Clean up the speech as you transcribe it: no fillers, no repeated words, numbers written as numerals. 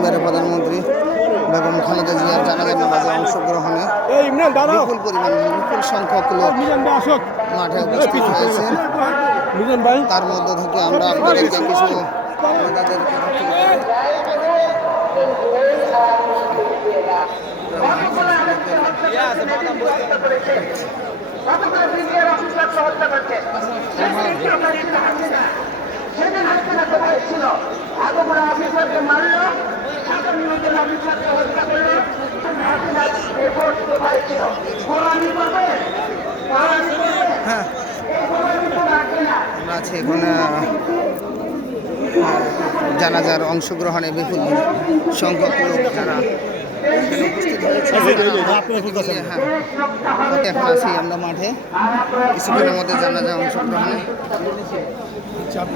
তিনবারের প্রধানমন্ত্রী বেগম খালেদা জিয়ার জানাজা নামাজে অংশগ্রহণে বিপুল সংখ্যক লোক মাঠে উপস্থিত হয়েছে। তার মধ্য থেকে আমরা আপনাদেরকে কিছু নেতাদেরকে আমরা আছি এখন জানাজার অংশগ্রহণে বিপুল সংখ্যক লোক যারা উপস্থিত হয়েছে এখন আছি আমরা মাঠে কিছুক্ষণের মধ্যে জানাজা অংশগ্রহণে।